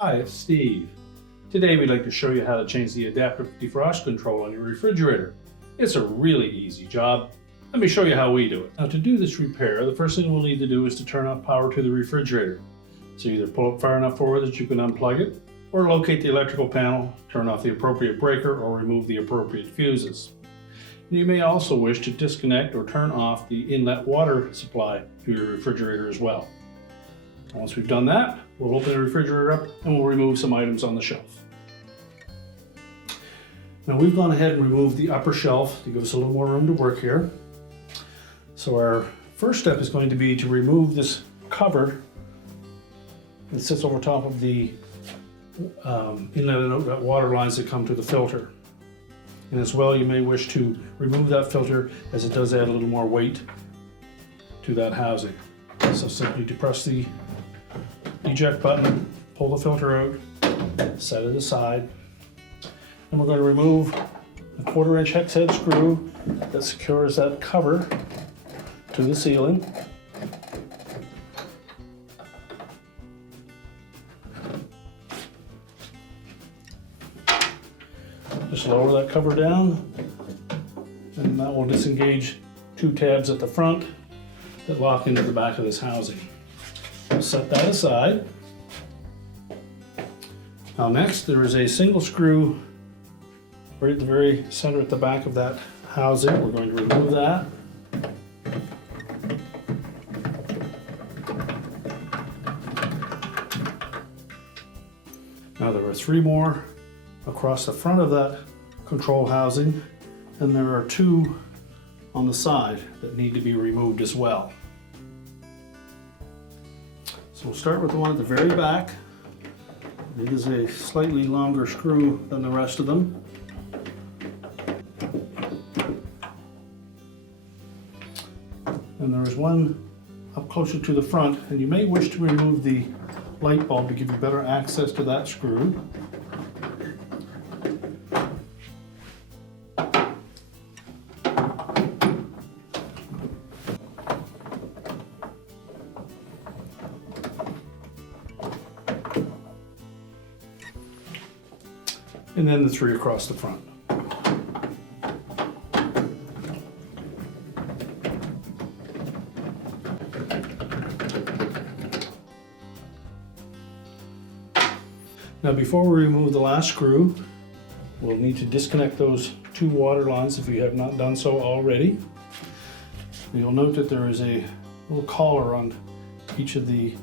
Hi, it's Steve. Today we'd like to show you how to change the adaptive defrost control on your refrigerator. It's a really easy job. Let me show you how we do it. Now, to do this repair, the first thing we'll need to do is to turn off power to the refrigerator. So either pull it far enough forward that you can unplug it, or locate the electrical panel, turn off the appropriate breaker, or remove the appropriate fuses. You may also wish to disconnect or turn off the inlet water supply to your refrigerator as well. Once we've done that, we'll open the refrigerator up and we'll remove some items on the shelf. Now we've gone ahead and removed the upper shelf to give us a little more room to work here. So our first step is going to be to remove this cover that sits over top of the inlet and outlet water lines that come to the filter. And as well, you may wish to remove that filter as it does add a little more weight to that housing. So simply depress the eject button, pull the filter out, set it aside, and we're going to remove a 1/4-inch hex head screw that secures that cover to the ceiling. Just lower that cover down, and that will disengage 2 tabs at the front that lock into the back of this housing. We'll set that aside. Now next, there is a single screw right at the very center at the back of that housing. We're going to remove that. Now there are 3 more across the front of that control housing, and there are 2 on the side that need to be removed as well. So we'll start with the one at the very back. It is a slightly longer screw than the rest of them. And there is one up closer to the front, and you may wish to remove the light bulb to give you better access to that screw. And then the 3 across the front. Now before we remove the last screw, we'll need to disconnect those 2 water lines if you have not done so already. You'll note that there is a little collar on each of the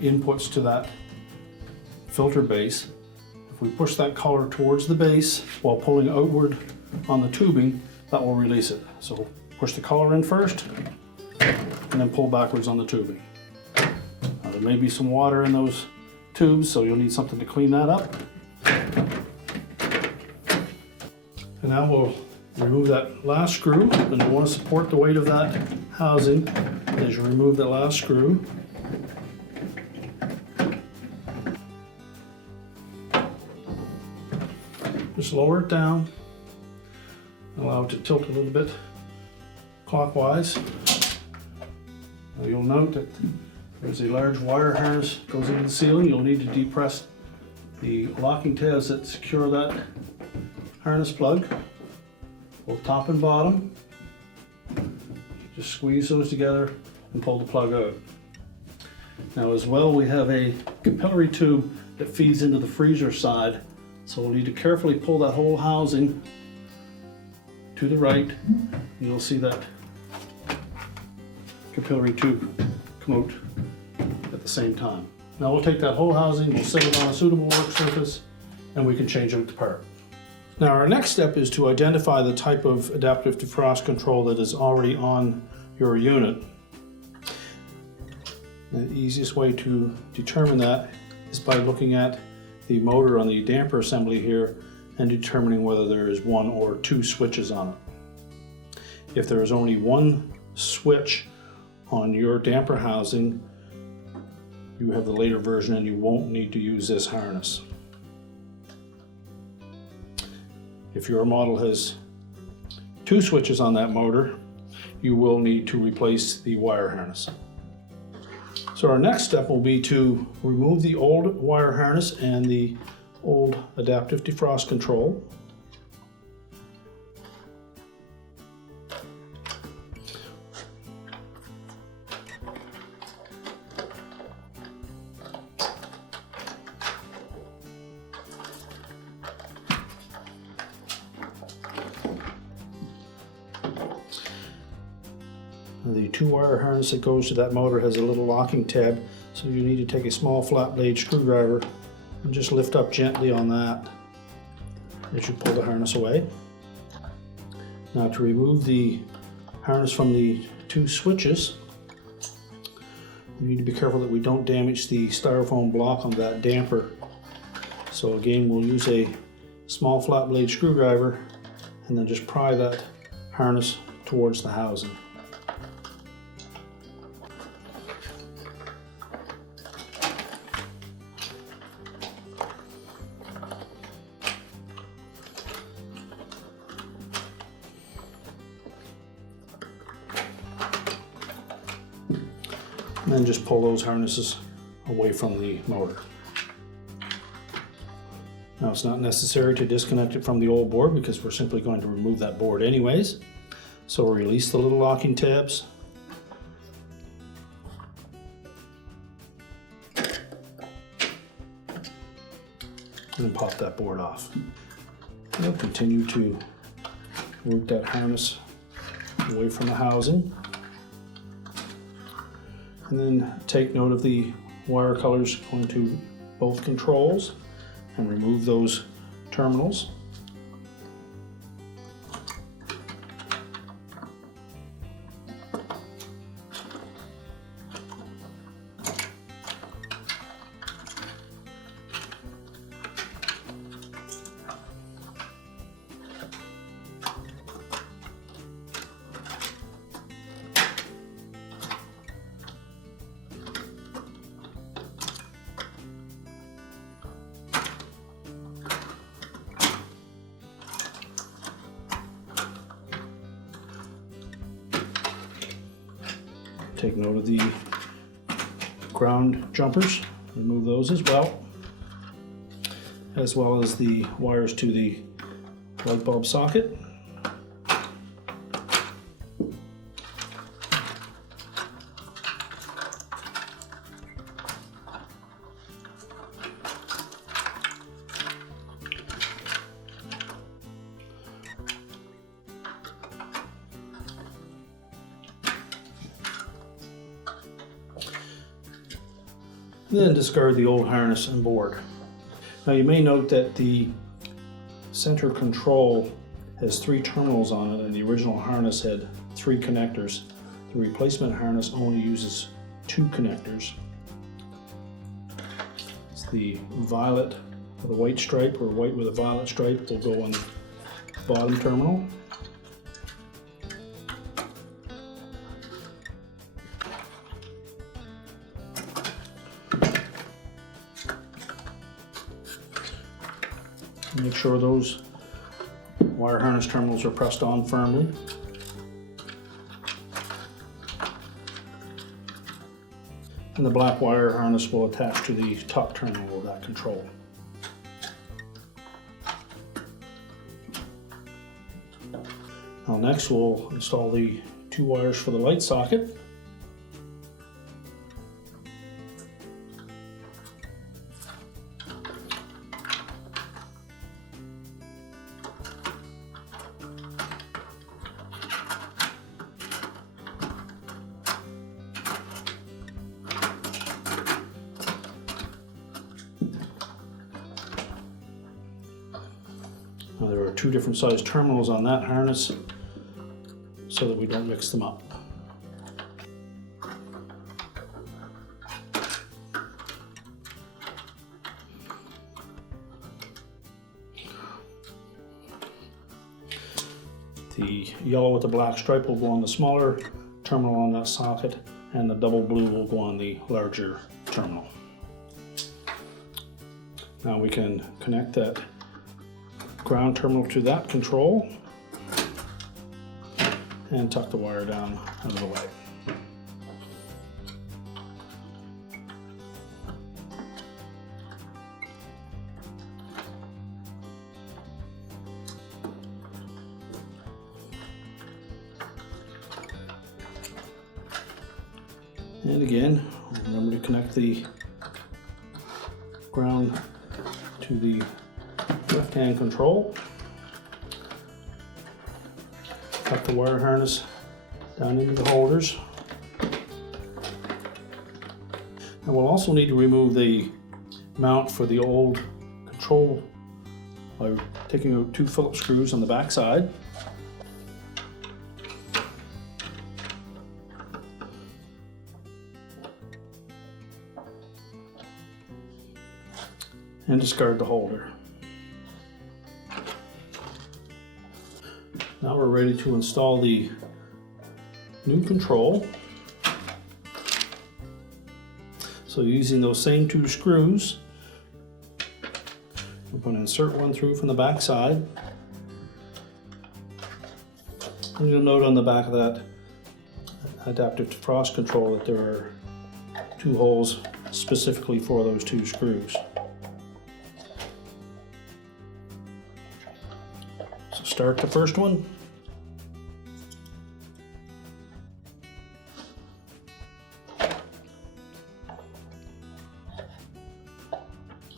inputs to that filter base. If we push that collar towards the base while pulling outward on the tubing, that will release it. So push the collar in first and then pull backwards on the tubing. Now, there may be some water in those tubes, so you'll need something to clean that up. And now we'll remove that last screw, and you want to support the weight of that housing as you remove that last screw. Just lower it down, allow it to tilt a little bit clockwise. Now you'll note that there's a large wire harness that goes into the ceiling. You'll need to depress the locking tabs that secure that harness plug, both top and bottom. Just squeeze those together and pull the plug out. Now as well, we have a capillary tube that feeds into the freezer side. So we'll need to carefully pull that whole housing to the right. You'll see that capillary tube come out at the same time. Now we'll take that whole housing, we'll set it on a suitable work surface, and we can change it apart. Now our next step is to identify the type of adaptive defrost control that is already on your unit. The easiest way to determine that is by looking at the motor on the damper assembly here and determining whether there is 1 or 2 switches on it. If there is only 1 switch on your damper housing, you have the later version and you won't need to use this harness. If your model has 2 switches on that motor, you will need to replace the wire harness. So our next step will be to remove the old wire harness and the old adaptive defrost control. The 2-wire harness that goes to that motor has a little locking tab, so you need to take a small flat blade screwdriver and just lift up gently on that as you pull the harness away. Now to remove the harness from the 2 switches, we need to be careful that we don't damage the styrofoam block on that damper. So again, we'll use a small flat blade screwdriver and then just pry that harness towards the housing. And then just pull those harnesses away from the motor. Now it's not necessary to disconnect it from the old board because we're simply going to remove that board anyways. So we'll release the little locking tabs. And then pop that board off. We'll continue to route that harness away from the housing. And then take note of the wire colors going to both controls and remove those terminals. Take note of the ground jumpers, remove those as well as the wires to the light bulb socket. And then discard the old harness and board. Now you may note that the center control has 3 terminals on it and the original harness had 3 connectors. The replacement harness only uses 2 connectors. It's the violet with a white stripe or white with a violet stripe will go on the bottom terminal. Make sure those wire harness terminals are pressed on firmly. And the black wire harness will attach to the top terminal of that control. Now next we'll install the 2 wires for the light socket. Now there are 2 different size terminals on that harness so that we don't mix them up. The yellow with the black stripe will go on the smaller terminal on that socket, and the double blue will go on the larger terminal. Now we can connect that ground terminal to that control. and tuck the wire down out of the way. And again, remember to connect the ground to the left-hand control. Tuck the wire harness down into the holders. And we'll also need to remove the mount for the old control by taking out 2 Phillips screws on the back side. And discard the holder. Now we're ready to install the new control. So using those same 2 screws, we're going to insert one through from the back side. And you'll note on the back of that adaptive defrost control that there are 2 holes specifically for those 2 screws. So start the first one.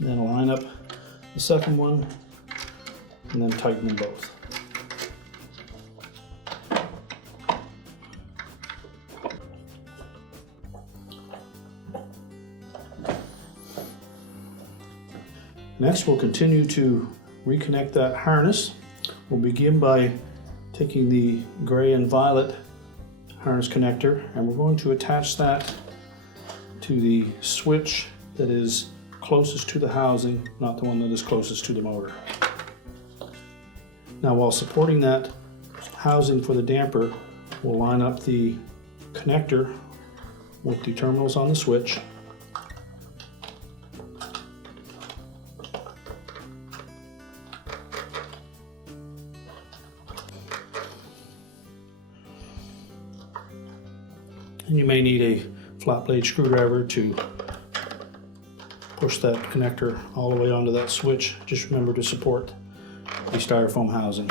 Then line up the second one and then tighten them both. Next, we'll continue to reconnect that harness. We'll begin by taking the gray and violet harness connector, and we're going to attach that to the switch that is closest to the housing, not the one that is closest to the motor. Now, while supporting that housing for the damper, we'll line up the connector with the terminals on the switch. And you may need a flat blade screwdriver to push that connector all the way onto that switch. Just remember to support the styrofoam housing.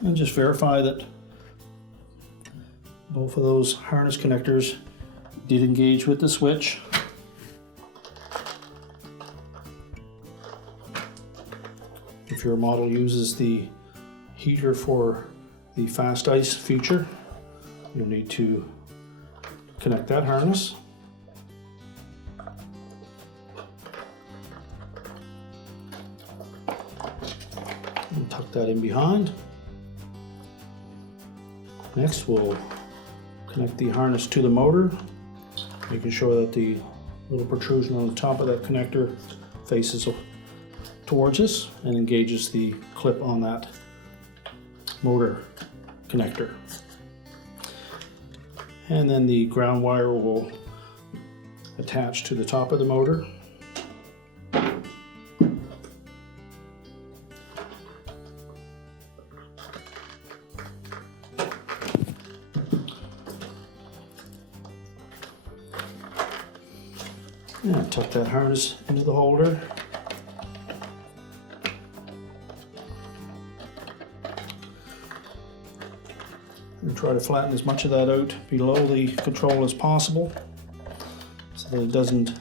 And just verify that both of those harness connectors did engage with the switch. If your model uses the heater for the fast ice feature, you'll need to connect that harness. And tuck that in behind. Next, we'll connect the harness to the motor, making sure that the little protrusion on the top of that connector faces towards us and engages the clip on that motor connector. And then the ground wire will attach to the top of the motor. And tuck that harness into the holder. And try to flatten as much of that out below the control as possible so that it doesn't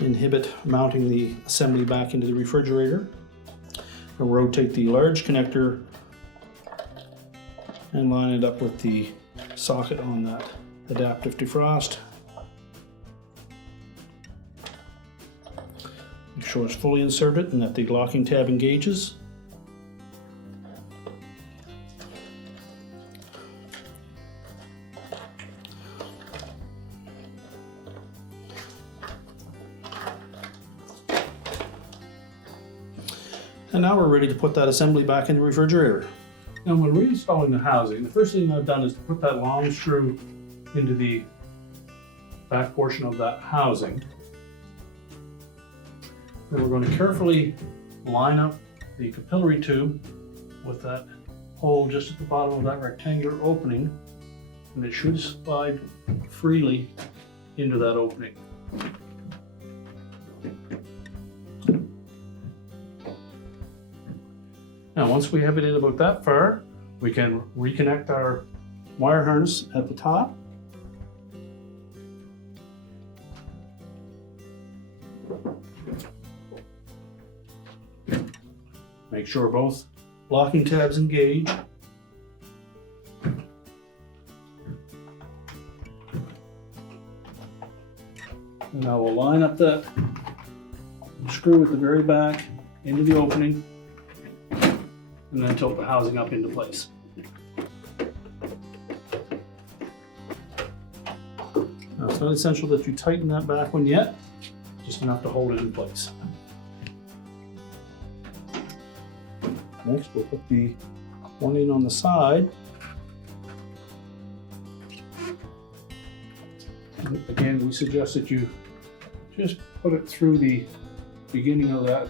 inhibit mounting the assembly back into the refrigerator. We'll rotate the large connector and line it up with the socket on that adaptive defrost. Make sure it's fully inserted and that the locking tab engages. And now we're ready to put that assembly back in the refrigerator. Now, when reinstalling the housing, the first thing I've done is to put that long screw into the back portion of that housing. Then we're going to carefully line up the capillary tube with that hole just at the bottom of that rectangular opening, and it should slide freely into that opening. Now, once we have it in about that far, we can reconnect our wire harness at the top. Make sure both locking tabs engage. And now we'll line up that screw at the very back into the opening, and then tilt the housing up into place. Now, it's not essential that you tighten that back one yet, just enough to hold it in place. Next, we'll put the one in on the side. And again, we suggest that you just put it through the beginning of that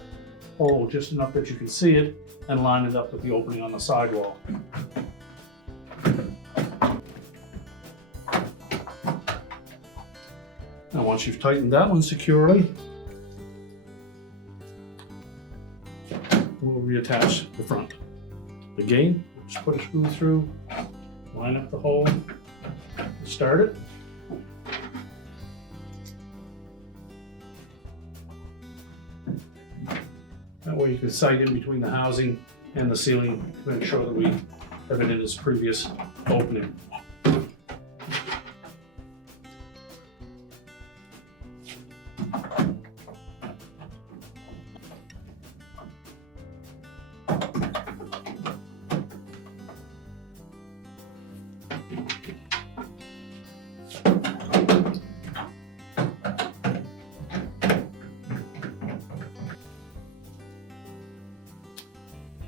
hole, just enough that you can see it, and line it up with the opening on the sidewall. Now, once you've tightened that one securely, we'll reattach the front. Again, just put a screw through, line up the hole, start it. That way you can sight in between the housing and the ceiling to make sure that we have it in its previous opening.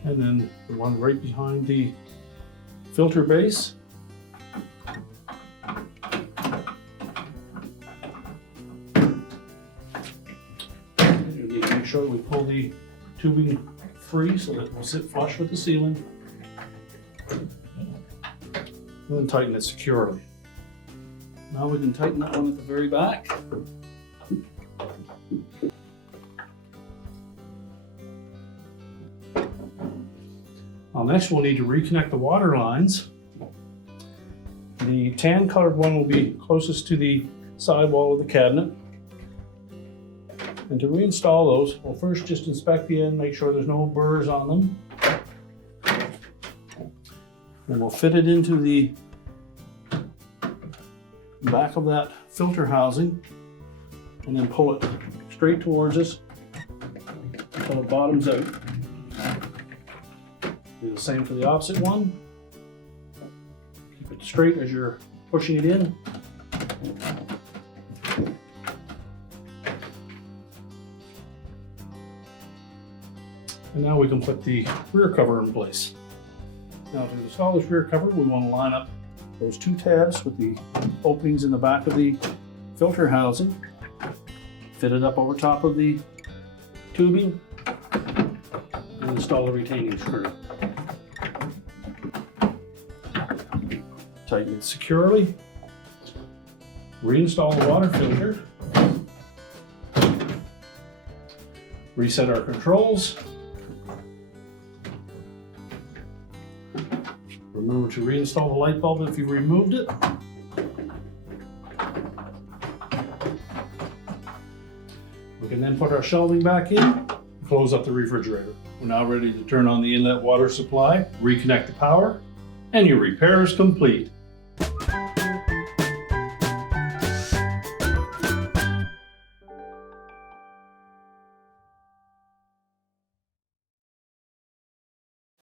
And then the one right behind the filter base. And you need to make sure that we pull the tubing free so that it will sit flush with the ceiling. And then tighten it securely. Now we can tighten that one at the very back. Next, we'll need to reconnect the water lines. The tan colored one will be closest to the side wall of the cabinet. And to reinstall those, we'll first just inspect the end, make sure there's no burrs on them. Then we'll fit it into the back of that filter housing and then pull it straight towards us until it bottoms out. Do the same for the opposite one. Keep it straight as you're pushing it in. And now we can put the rear cover in place. Now, to install this rear cover, we want to line up those two tabs with the openings in the back of the filter housing. Fit it up over top of the tubing and install the retaining screw. Tighten it securely. Reinstall the water filter. Reset our controls. Remember to reinstall the light bulb if you removed it. We can then put our shelving back in, close up the refrigerator. We're now ready to turn on the inlet water supply, reconnect the power, and your repair is complete.